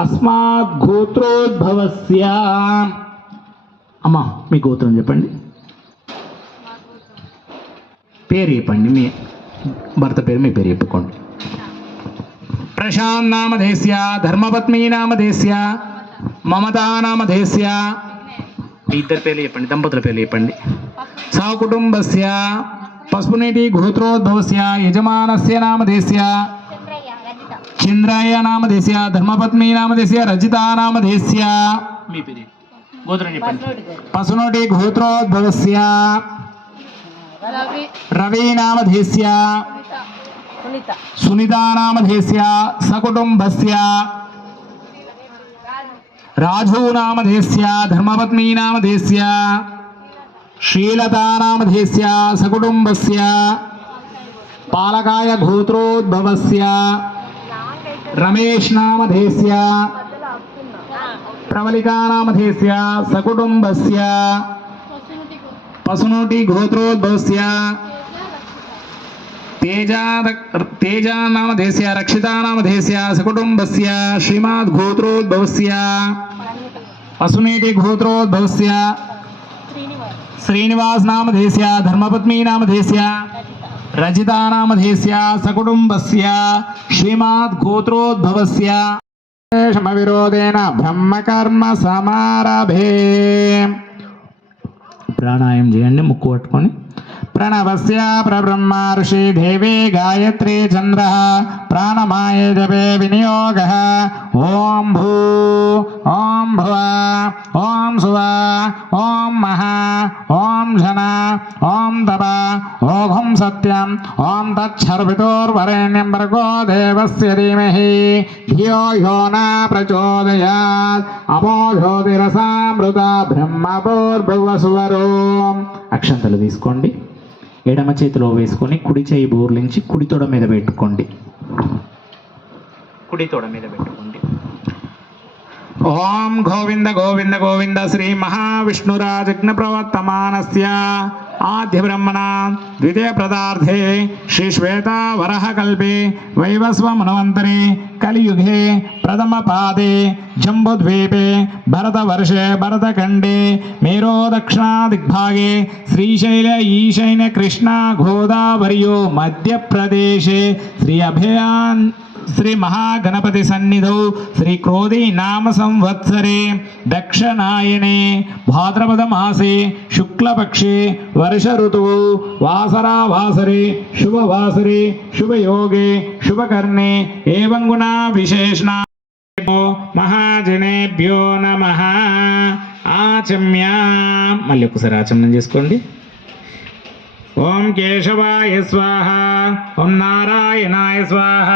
అస్మాత్ గోత్రోద్భవస్య. అమ్మా మీ గోత్రం చెప్పండి, పేరు చెప్పండి, మీ భర్త పేరు, మీ పేరు చెప్పుకోండి. ప్రశాంత్ నామధేస్య, ధర్మపత్ని నామధేస్య, మమతా నామధేస్య. మీ ఇద్దరు పేర్లు చెప్పండి, దంపతుల పేర్లు చెప్పండి. సకుటుంబస్య పసుపునీటి గోత్రోద్భవస్య యజమానస్య నామధేస్య చంద్రాయ నామధేస్య, ధర్మపత్ని నామధేస్య, రజితా నామధేస్య. మీ పేరు గోత్రం చెప్పండి. పసునోటి గోత్రోద్భవస్య రవి నామధేస్య, సునీతా నామధేస్య, సకుటుంబస్య రాజు నామధేస్య, ధర్మపత్ని నామధేస్య, శ్రీలతా నామధేస్య, సకుటుంబస్య పాలకాయ గోత్రోద్భవస్య రమేష్ నామధేస్య, ప్రవళికా నామధేస్య, సకుటుంబస్య పసునోటి గోత్రోద్భవస్య తేజ నామధేస్య, రక్షితా నామధేస్య, సకుటుంబస్య శ్రీమాద్ గోత్రోద్భవస్య పసునీటి గోత్రోద్భవస్య శ్రీనివాస్ నామధేస్య, ధర్మపత్ని నామధేస్య, రజితా నామధేస్య, సకుటుంబస్య శ్రీమాద్ గోత్రోద్భవస్య. విరోధేన బ్రహ్మకర్మ సమారభే. ప్రాణాయామం చేయండి, ముక్కు పట్టుకొని. ప్రణవస్య ప్రబ్రహ్మ ఋషి దేవే గాయత్రీ చంద్ర ప్రాణమాయ జపే వినియోగ. ఓం భూ ఓం భువ ఓం సువ ఓం మహా ఓం జన ఓం తప ఓం సత్యం ఓం తచ్చర్వితోర్వరేణ్యం భర్గో దేవస్య ధీమహి ధియో యో న ప్రచోదయాత్. అపో జ్యోతిరసామృత బ్రహ్మభూర్భువస్వరం. అక్షంతలు తీసుకోండి, ఎడమ చేతిలో వేసుకొని కుడి చేయి బోర్లించి కుడి తొడ మీద పెట్టుకోండి. కుడి తొడ మీద పెట్టుకోండి. ఓం గోవింద గోవింద గోవింద శ్రీ మహావిష్ణురాజజ్ఞ ప్రవర్తమానస్య ఆద్య బ్రహ్మణ ద్వితీయ ప్రదార్థే శ్రీ శ్వేతా వరహ కల్పే వైవస్వ మన్వంతరే కలియుగే ప్రథమ పాదే జంబుద్వీపే భరతవర్షే భరతఖండే మేరో దక్షిణా దిగ్భాగే శ్రీశైల ఈశైన కృష్ణా గోదావరియో మధ్యప్రదేశే శ్రీ అభయాన్ శ్రీ మహాగణపతి సన్నిధౌ శ్రీ క్రోధీ నామ సంవత్సరే దక్షిణాయనే భాద్రపద మాసే శుక్లపక్షే వర్ష ఋతువు వాసరావాసరే శుభవాసరే శుభయోగే శుభకర్ణే ఏవం గుణా విశేషణ. మహాజనేభ్యో నమః. ఆచమ్య. మళ్ళీ ఒకసారి ఆచమనం చేసుకోండి. ఓం కేశవాయ స్వాహ, ఓం నారాయణాయ స్వాహ,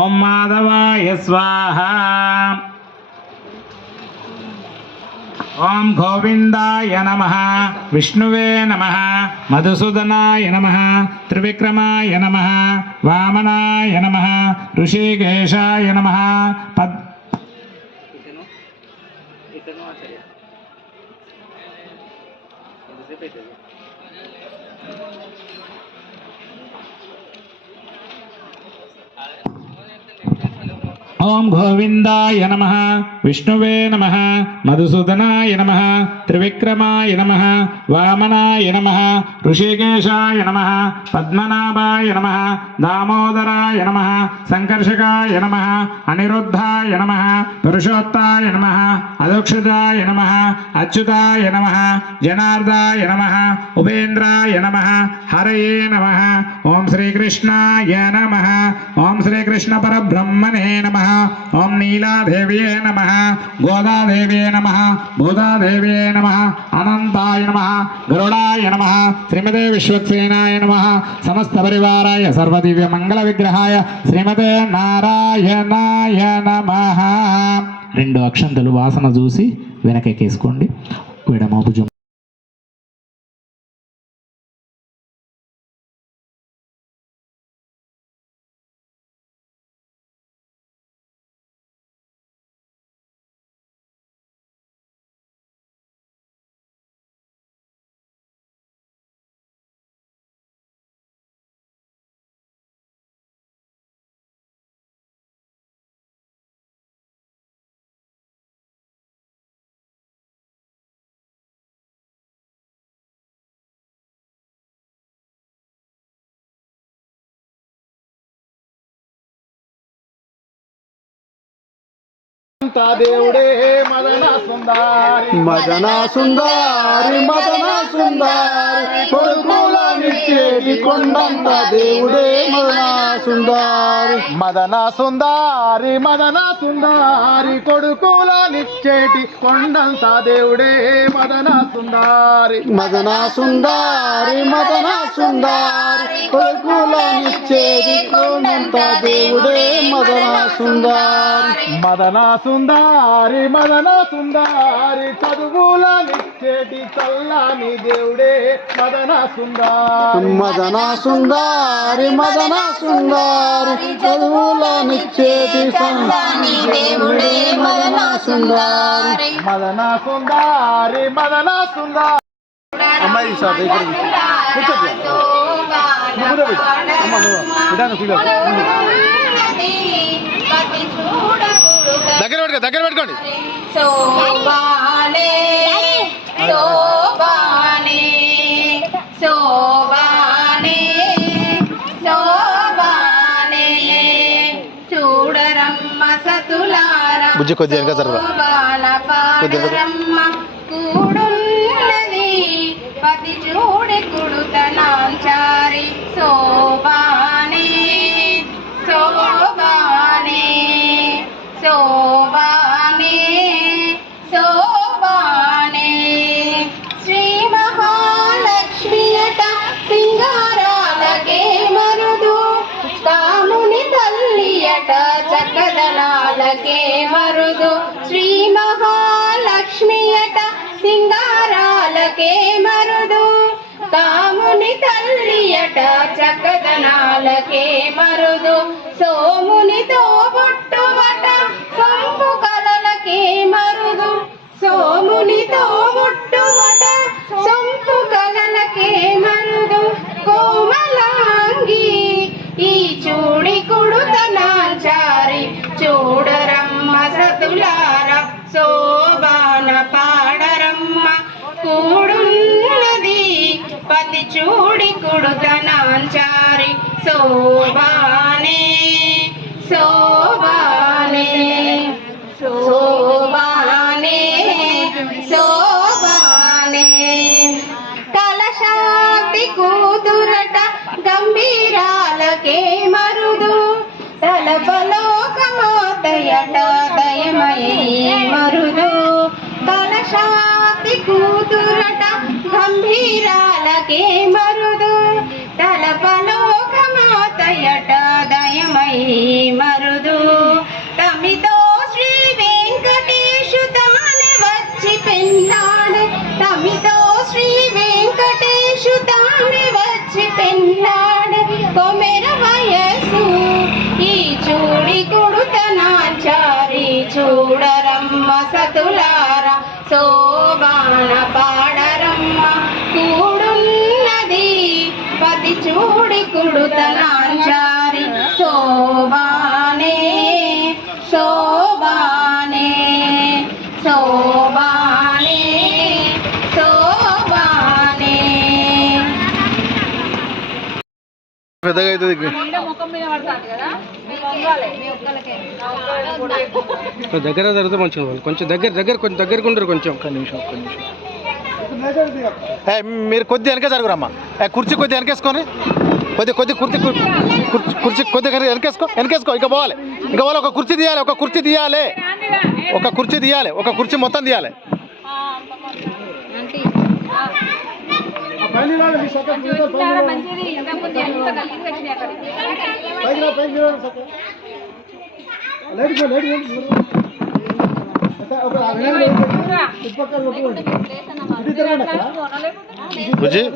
ఓం మాధవాయ స్వాహ. ఓం గోవిందాయ నమః, విష్ణువే నమః, మధుసూదనాయ నమః, త్రివిక్రమాయ నమః, వామనాయ నమః, ఋషికేశాయ నమః. ఓం గోవిందాయ నమః, విష్ణువే నమః, మధుసూదనాయ నమః, త్రివిక్రమాయ నమః, వామనాయ నమః, ఋషికేశాయ నమః, పద్మనాభాయ నమః, దామోదరాయ నమః, సంకర్షకాయ నమః, అనిరుద్ధాయ నమః, పురుషోత్తాయ నమః, అదోక్షితాయ నమః, అచ్యుతాయ నమః, జనార్దాయ నమః, ఉపేంద్రాయ నమః, హరయే నమః. ఓం శ్రీకృష్ణాయ నమః. ఓం శ్రీకృష్ణ పరబ్రహ్మణే నమః. ఓం నీలాదేవ్యే నమః, గోదాదేవ్యే నమః, భూతాదేవ్యే నమః, అనంతాయ నమః, గరుడాయ నమః, శ్రీమతే విశ్వక్సేనాయ నమః, సమస్త పరివారాయ సర్వదివ్య మంగళ విగ్రహాయ శ్రీమతే నారాయణాయ నమః. 2 అక్షంతలు వాసన చూసి వెనకెక్కేసుకోండి. విడమోపు కొండంత దేవుడే మదన సుందారి మదన సుందారి మదన సుందారి కొడుకులనిచ్చేటి కొండంత దేవుడే మదన సుందారి మదన సుందారి మదన సుందారి కొడుకులనిచ్చేటి కొండంత దేవుడే మదన సుందారి మదన సుందారి మదన సుందారి కొడుకులనిచ్చేటి కొండంత దేవుడే మదన సుందారి మదన సుందారి మదన సుందారి చదువులనిచ్చేటి చల్లని దేవుడే మదన సుందారి మదన సుందారి మదన సుందారి చదువులనిచ్చేటి చల్లని దేవుడే మదన సుందారి మదన సుందారి మదన సుందారి అమ్మాయి సార్ కూర్చోండి దగ్గర పెట్టుకోండి శోభానే శోభానే శోభానే శోభానే చూడరమ్మ సతులారా బుజ్జి కొద్దిగా పాడరమ్మ కూడున్నది పతి చూడి కుడుతనాంచారి శోభానే శోభానే శోభానే శోభానే శ్రీ మహాలక్ష్మియట సింగారాలకే మరుదు కాముని తల్లియట చక్కదనాలకే మరుదు శ్రీ మహాలక్ష్మియట సింగారాలకే మరుదు కాముని తల్లియట చక్కదనాలకే మరుదు సోమునితో బొట్టువట సొంపు కలలకే మరుదు సోమునితో బొట్టువట సొంపు కలలకే మరుదు కోమలాంగి ఈ చూడి కుడుతనాచారి చూడరమ్మ సతులార శోభాన పాడరమ్మ కూడున్నది పతి చూడి కుడుతనాంచారి శోభానే శోభానే శోభానే శోభానే కలశాతి కూతురట గంభీరాలకే మరుదు తలపలోకమాతయట దయమయే మరుదు కలశాతి కూతురట గంభీరాలకే మరుదు తలపలోకమాతయట దయమయే మరుదు తమితో శ్రీ వెంకటేశు తానే వచ్చి పెన్నాడు తమితో శ్రీ వెంకటేశు తానే వచ్చి పెన్నాడు కొమెర వయసు ఈ చూడి కుడుతనాచారి చూడరమ్మ సతులార శోభాన పాడరమ్మ కూడున్నది పతి చూడి కుడుతనాచారి శోభానే శోభానే శోభానే శోభానే పెద్దగా అవుతుంది దగ్గర జరిగితే మంచిగా కొంచెం కొంచెం దగ్గరకు ఉండరు కొంచెం ఒక్క నిమిషం మీరు కొద్ది వెనక జరుగురమ్మా కుర్చీ కొద్ది వెనకేసుకొని కొద్ది కుర్చీ కొద్దిగా వెనకేసుకో ఇంకా పోవాలి ఒక కుర్చీ తీయాలి ఒక కుర్చీ మొత్తం తీయాలి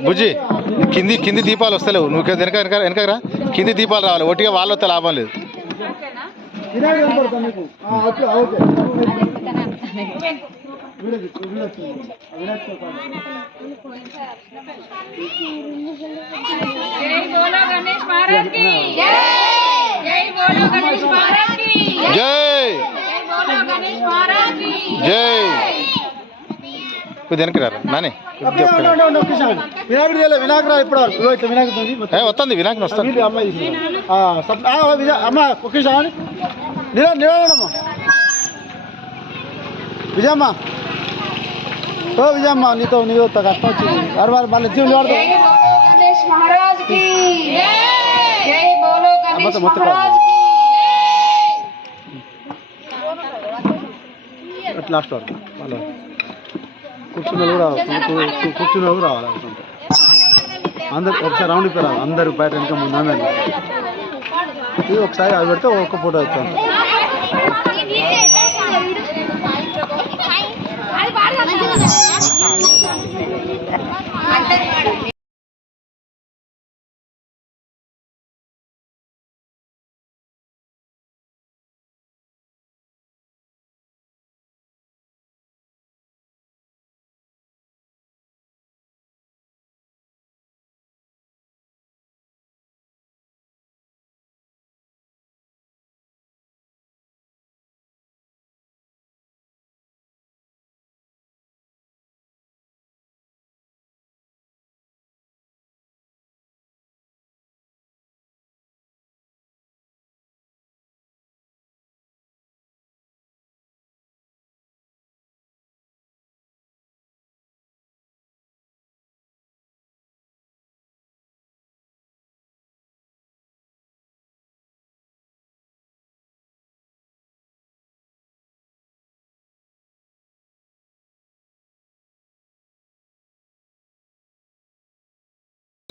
బుజ్జి కింది దీపాలు వస్తలేవు నువ్వు వెనకరా కింది దీపాలు రావాలి ఒట్టిగా వాళ్ళు వస్తే లాభం లేదు జై వెనక్కి రారా నాని వినాయకుడు ఇప్పుడు వస్తుంది వినాయకుడు వస్తుంది అమ్మ ఒక్క నిలబడమ్మా విజయమ్మ ఓ విజయమ్మ నీతో నీవు కష్టం వచ్చింది వారు మళ్ళీ జీవులు వాడుతూ जय बोलो गणेश महाराज की जय बोलो गणेश మొత్తం महाराज की లాస్ట్ వరకు వాళ్ళు కూర్చున్న కూడా రావాలి అందరు ఒకసారి రౌండ్ ఇప్పారు అందరు బయట వెనక ముందు అందరినీ ఇది ఒకసారి అది పెడితే ఒక్క ఫోటో వచ్చాను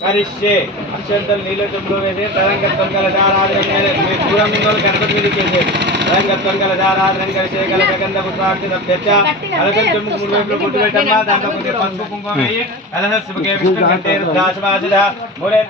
కరిష్యే అక్షంతలు నీళ్ళచంలో వేసే తరంగత్వం గల దారాధన దూరం గణపతి మీద చేసేది తరంగత్వం గల దారాధన కలిసే గల గంధ పుష్పాక్షి తెచ్చ అలకం చెమ్ము మూడు వైపులు గుడ్డు పెట్టమ్మా దాంట్లో కొంచెం పసుపు కుంకుమ వేయి అలన శుభకే విష్ణు కంటే రుద్రాశ మూలే